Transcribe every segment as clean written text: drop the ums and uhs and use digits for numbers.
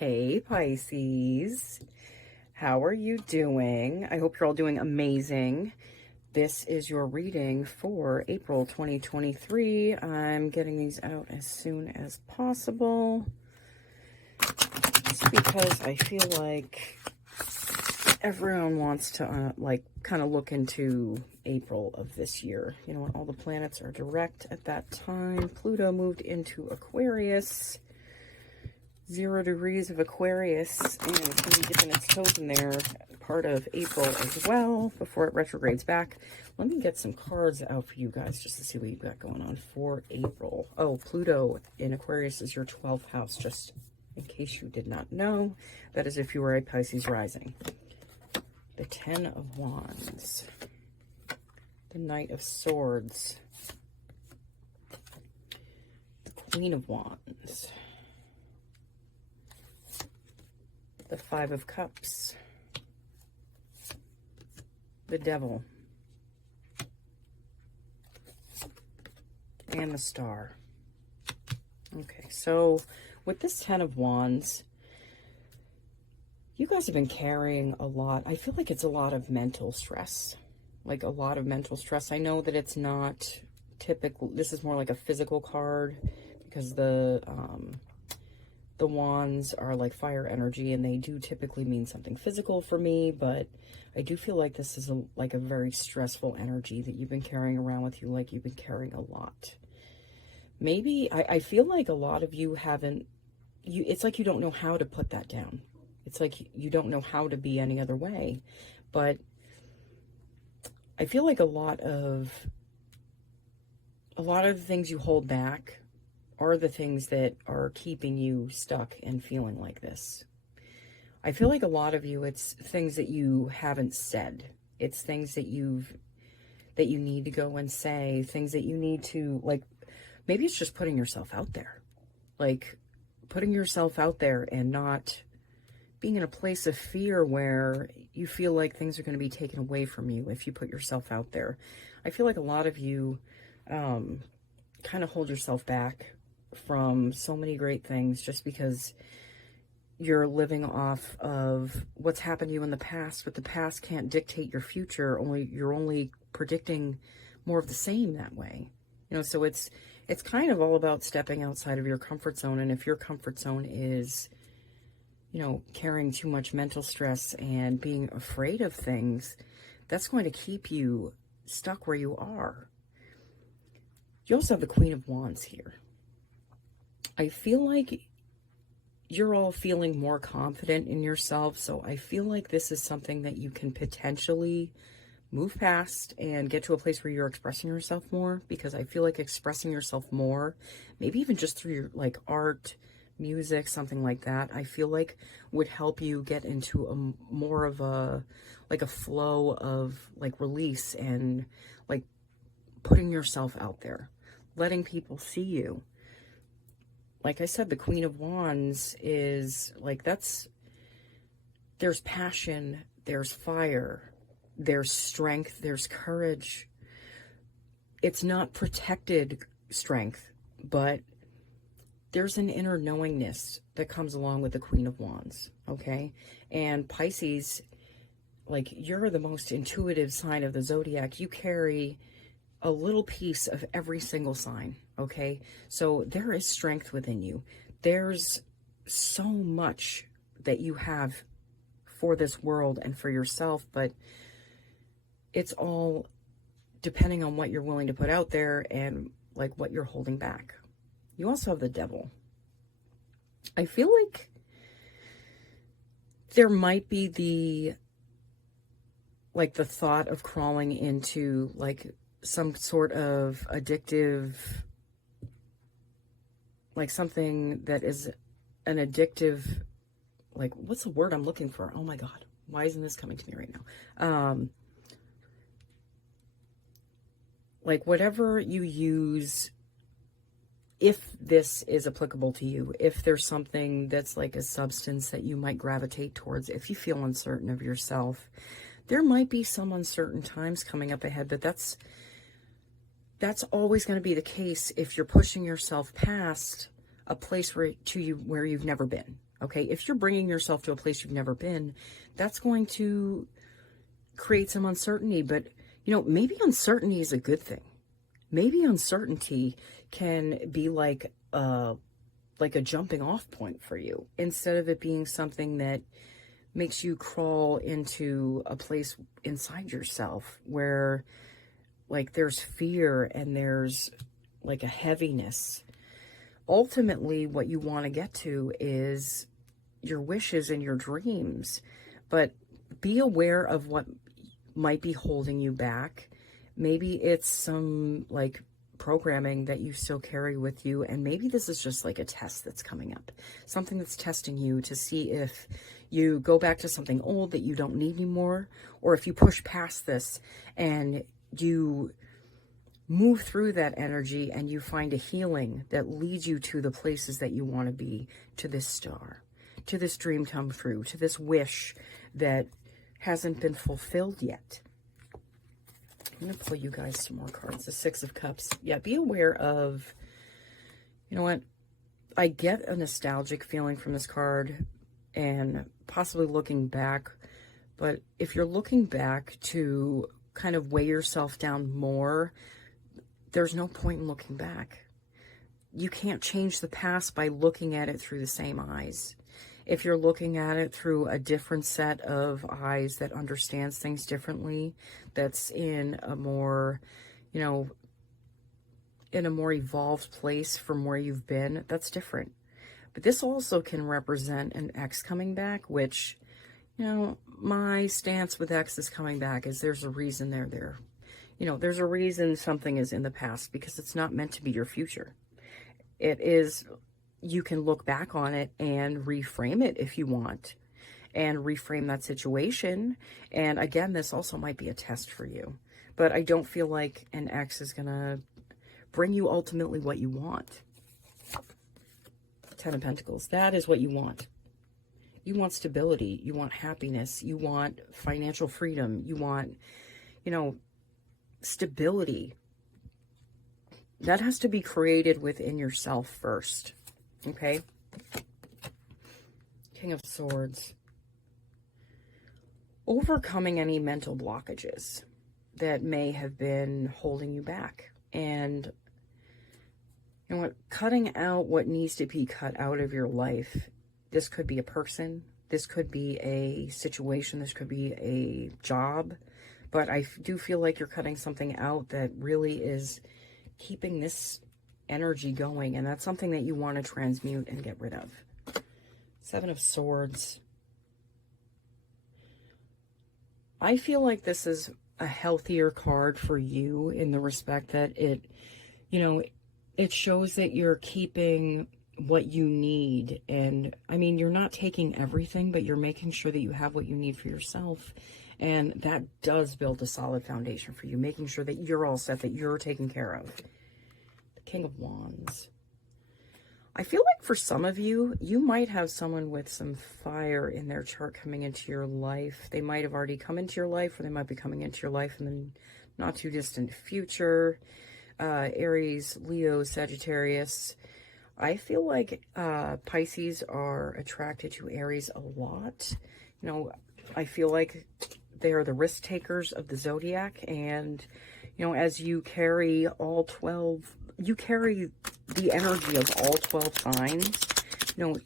Hey Pisces, how are you doing? I hope you're all doing amazing. This is your reading for April 2023. I'm getting these out as soon as possible just because I feel like everyone wants to kind of look into April of this year. You know, when all the planets are direct at that time. Pluto moved into Aquarius. 0 degrees of Aquarius, and it's going to be dipping its toes in there part of April as well before it retrogrades back. Let me get some cards out for you guys just to see what you've got going on for April. Oh, Pluto in Aquarius is your 12th house, just in case you did not know. That is if you were a Pisces rising. The 10 of Wands. The Knight of Swords. The Queen of Wands. The 5 of Cups, the Devil, and the Star. Okay, so with this 10 of Wands, you guys have been carrying a lot. I feel like it's a lot of mental stress, like a lot of mental stress. I know that it's not typical. This is more like a physical card because the wands are like fire energy, and they do typically mean something physical for me, but I do feel like this is like a very stressful energy that you've been carrying around with you, like you've been carrying a lot. Maybe, I feel like a lot of you haven't, it's like you don't know how to put that down. It's like you don't know how to be any other way, but I feel like a lot of the things you hold back are the things that are keeping you stuck and feeling like this. I feel like a lot of you, it's things that you haven't said. It's things that you need to go and say, things that you need to, like, maybe it's just putting yourself out there. Like, putting yourself out there and not being in a place of fear where you feel like things are going to be taken away from you if you put yourself out there. I feel like a lot of you kind of hold yourself back from so many great things just because you're living off of what's happened to you in the past, but the past can't dictate your future. You're only predicting more of the same that way. You know, so it's kind of all about stepping outside of your comfort zone. And if your comfort zone is, you know, carrying too much mental stress and being afraid of things, that's going to keep you stuck where you are. You also have the Queen of Wands here. I feel like you're all feeling more confident in yourself, so I feel like this is something that you can potentially move past and get to a place where you're expressing yourself more, because I feel like expressing yourself more, maybe even just through your like art, music, something like that, I feel like would help you get into a more of a like a flow of like release and like putting yourself out there, letting people see you. Like I said, the Queen of Wands is like, there's passion, there's fire, there's strength, there's courage. It's not protected strength, but there's an inner knowingness that comes along with the Queen of Wands, okay? And Pisces, like, you're the most intuitive sign of the zodiac. You carry a little piece of every single sign, okay? So there is strength within you. There's so much that you have for this world and for yourself, but it's all depending on what you're willing to put out there and like what you're holding back. You also have the Devil. I feel like there might be the thought of crawling into like some sort of addictive, like something that is an addictive, like, what's the word I'm looking for? Oh my God, why isn't this coming to me right now? Like whatever you use, if this is applicable to you, if there's something that's like a substance that you might gravitate towards, if you feel uncertain of yourself, there might be some uncertain times coming up ahead, but that's always going to be the case if you're pushing yourself past a place where you've never been, Okay, if you're bringing yourself to a place you've never been, that's going to create some uncertainty. But, you know, maybe uncertainty is a good thing. Maybe uncertainty can be like a jumping off point for you, instead of it being something that makes you crawl into a place inside yourself where like there's fear and there's like a heaviness. Ultimately, what you want to get to is your wishes and your dreams, but be aware of what might be holding you back. Maybe it's some like programming that you still carry with you, and maybe this is just like a test that's coming up, something that's testing you to see if you go back to something old that you don't need anymore, or if you push past this and you move through that energy and you find a healing that leads you to the places that you want to be, to this star, to this dream come true, to this wish that hasn't been fulfilled yet. I'm going to pull you guys some more cards. The Six of Cups. Yeah, be aware of, you know what, I get a nostalgic feeling from this card and possibly looking back. But if you're looking back to kind of weigh yourself down more, there's no point in looking back. You can't change the past by looking at it through the same eyes. If you're looking at it through a different set of eyes that understands things differently, that's in a more, you know, in a more evolved place from where you've been, that's different. But this also can represent an ex coming back, which, you know, my stance with exes coming back is there's a reason they're there. You know, there's a reason something is in the past, because it's not meant to be your future. It is, you can look back on it and reframe it if you want, and reframe that situation. And again, this also might be a test for you, but I don't feel like an ex is going to bring you ultimately what you want. Ten of Pentacles. That is what you want. You want stability. You want happiness. You want financial freedom. You want, you know, stability. That has to be created within yourself first. Okay? King of Swords. Overcoming any mental blockages that may have been holding you back. And you know what? Cutting out what needs to be cut out of your life. This could be a person. This could be a situation. This could be a job. But I do feel like you're cutting something out that really is keeping this energy going. And that's something that you want to transmute and get rid of. Seven of Swords. I feel like this is a healthier card for you in the respect that it, you know, it shows that you're keeping what you need. And I mean, you're not taking everything, but you're making sure that you have what you need for yourself. And that does build a solid foundation for you, making sure that you're all set, that you're taken care of. The King of Wands. I feel like for some of you, you might have someone with some fire in their chart coming into your life. They might have already come into your life, or they might be coming into your life in the not too distant future. Aries, Leo, Sagittarius. I feel like Pisces are attracted to Aries a lot. You know, I feel like they are the risk takers of the zodiac. And, you know, as you carry all 12, you carry the energy of all 12 signs, you know,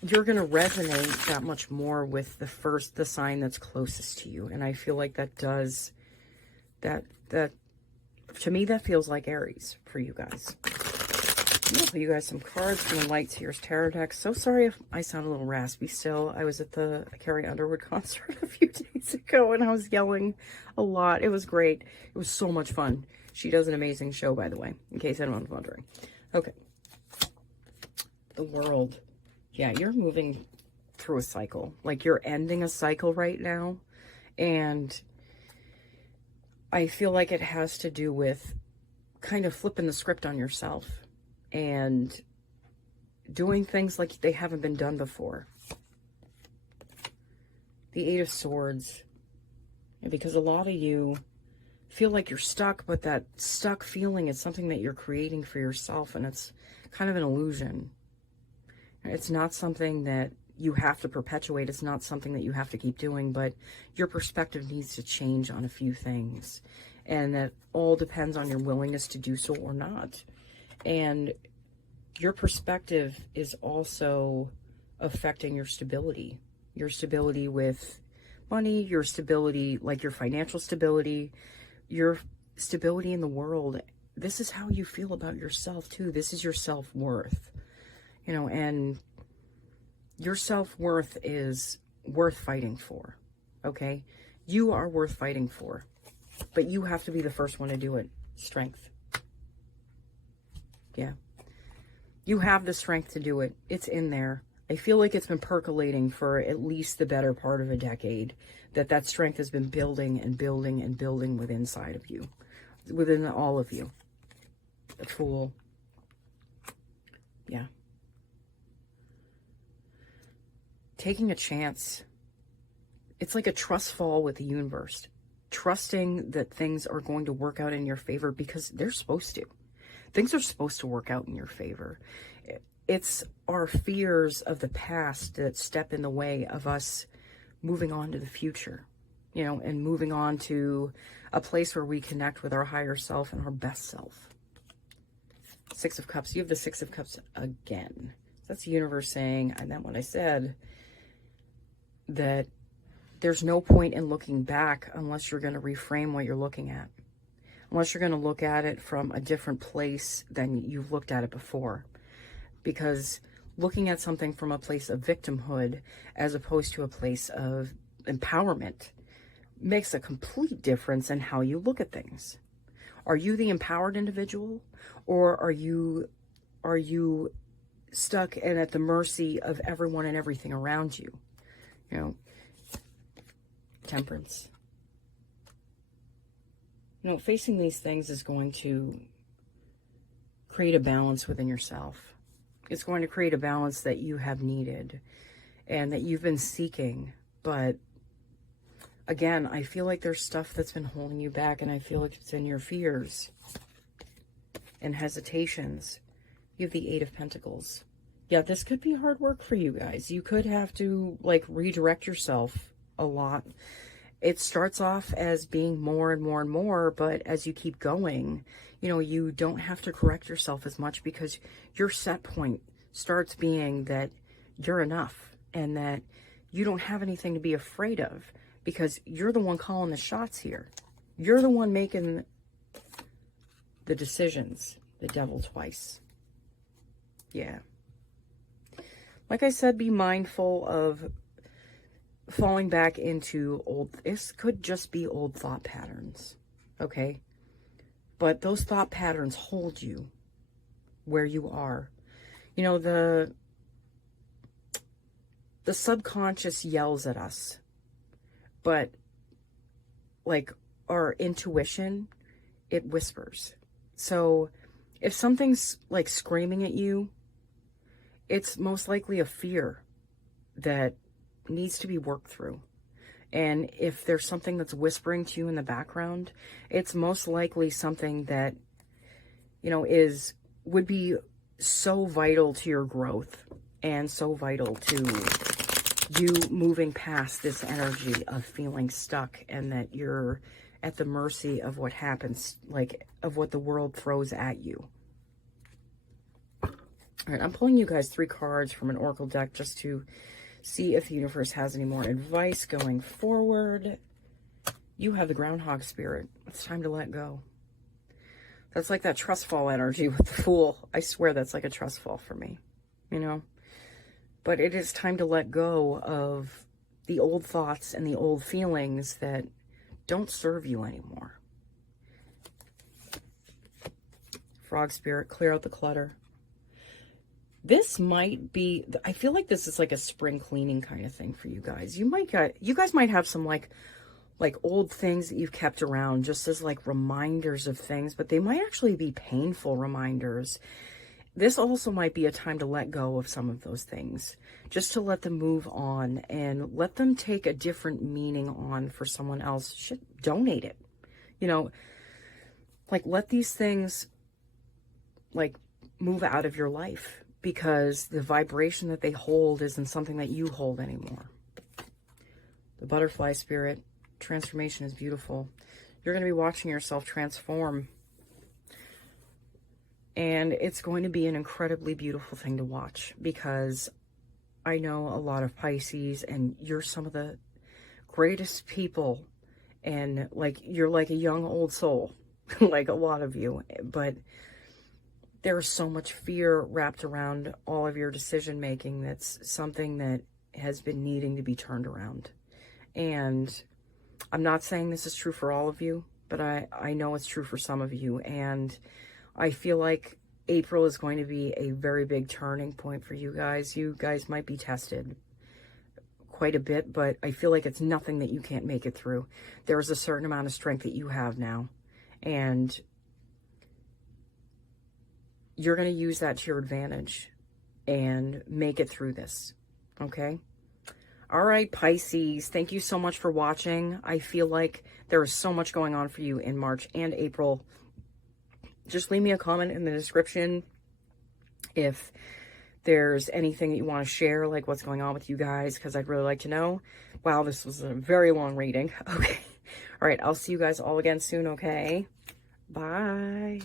you're going to resonate that much more with the sign that's closest to you. And I feel like that does, that to me, that feels like Aries for you guys. I'm going to put you guys some cards from the Light Seers Tarot deck. So sorry if I sound a little raspy still. I was at the Carrie Underwood concert a few days ago and I was yelling a lot. It was great. It was so much fun. She does an amazing show, by the way, in case anyone's wondering. Okay. The World. Yeah, you're moving through a cycle. Like, you're ending a cycle right now. And I feel like it has to do with kind of flipping the script on yourself and doing things like they haven't been done before. The Eight of Swords. Yeah, because a lot of you feel like you're stuck, but that stuck feeling is something that you're creating for yourself, and it's kind of an illusion. It's not something that you have to perpetuate. It's not something that you have to keep doing, but your perspective needs to change on a few things. And that all depends on your willingness to do so or not. And your perspective is also affecting your stability with money, your stability, like your financial stability, your stability in the world. This is how you feel about yourself too. This is your self-worth, and your self-worth is worth fighting for. Okay. You are worth fighting for, but you have to be the first one to do it. Strength. Yeah. You have the strength to do it. It's in there. I feel like it's been percolating for at least the better part of a decade, that strength has been building and building and building within inside of you, within all of you. The Fool. Yeah. Taking a chance. It's like a trust fall with the universe. Trusting that things are going to work out in your favor because they're supposed to. Things are supposed to work out in your favor. It's our fears of the past that step in the way of us moving on to the future, and moving on to a place where we connect with our higher self and our best self. Six of Cups. You have the Six of Cups again. That's the universe saying, I meant what I said, that there's no point in looking back unless you're going to reframe what you're looking at. Unless you're going to look at it from a different place than you've looked at it before. Because looking at something from a place of victimhood as opposed to a place of empowerment makes a complete difference in how you look at things. Are you the empowered individual, or are you stuck and at the mercy of everyone and everything around you? Temperance. Facing these things is going to create a balance within yourself. It's going to create a balance that you have needed and that you've been seeking. But again, I feel like there's stuff that's been holding you back, and I feel like it's in your fears and hesitations. You have the Eight of Pentacles. Yeah, this could be hard work for you guys. You could have to redirect yourself a lot. It starts off as being more and more and more, but as you keep going, you don't have to correct yourself as much, because your set point starts being that you're enough and that you don't have anything to be afraid of, because you're the one calling the shots here. You're the one making the decisions. The Devil twice. Yeah. Like I said, be mindful of falling back into this could just be old thought patterns, okay? But those thought patterns hold you where you are. The subconscious yells at us, but our intuition, it whispers. So if something's screaming at you, it's most likely a fear that needs to be worked through. And if there's something that's whispering to you in the background, it's most likely something that would be so vital to your growth and so vital to you moving past this energy of feeling stuck, and that you're at the mercy of what happens, of what the world throws at you. All right, I'm pulling you guys 3 cards from an oracle deck just to see if the universe has any more advice going forward. You have the Groundhog Spirit. It's time to let go. That's like that trust fall energy with the Fool. I swear that's like a trust fall for me, But it is time to let go of the old thoughts and the old feelings that don't serve you anymore. Frog Spirit, clear out the clutter. This might be, I feel like this is like a spring cleaning kind of thing for you guys. You guys might have some like old things that you've kept around just as reminders of things, but they might actually be painful reminders. This also might be a time to let go of some of those things, just to let them move on and let them take a different meaning on for someone else. Donate it. Let these things move out of your life. because the vibration that they hold isn't something that you hold anymore. The butterfly spirit, transformation is beautiful. You're going to be watching yourself transform. And it's going to be an incredibly beautiful thing to watch, because I know a lot of Pisces, and you're some of the greatest people, and like, you're like a young old soul, like a lot of you, but there's so much fear wrapped around all of your decision making. That's something that has been needing to be turned around. And I'm not saying this is true for all of you, but I know it's true for some of you. And I feel like April is going to be a very big turning point for you guys. You guys might be tested quite a bit, but I feel like it's nothing that you can't make it through. There's a certain amount of strength that you have now, and you're going to use that to your advantage and make it through this. Okay? All right, Pisces, thank you so much for watching. I feel like there is so much going on for you in March and April. Just leave me a comment in the description if there's anything that you want to share, like what's going on with you guys, because I'd really like to know. Wow, this was a very long reading. Okay. All right, I'll see you guys all again soon, okay? Bye.